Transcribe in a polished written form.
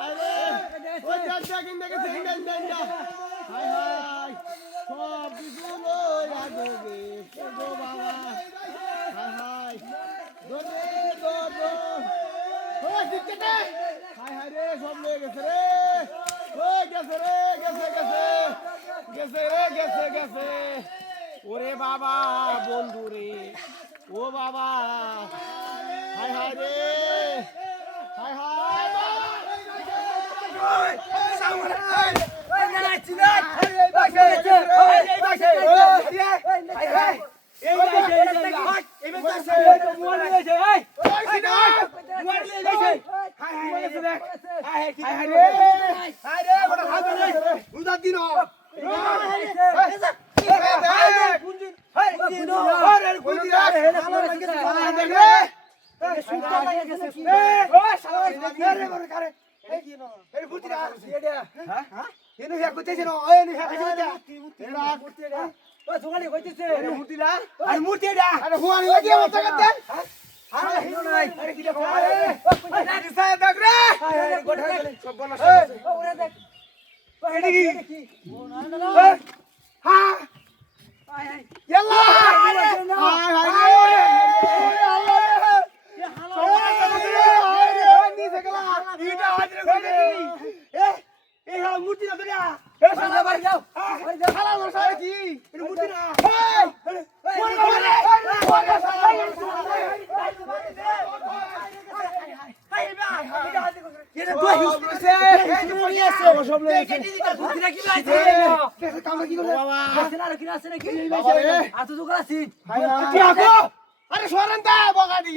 আরে ওই চাচা কিনে গেছে ইন্ডিয়া হাই হাই সব কিছু লই আগবে গো বাবা হাই হাই দোরে দো ওই দিকতে হাই হাই রে সব লয়ে গেছে রে ওই গেছে রে গেছে ওরে বাবা বন্ধু রে ও বাবা হাই হাই রে হাই হাই আরে সরেন তা বগাদি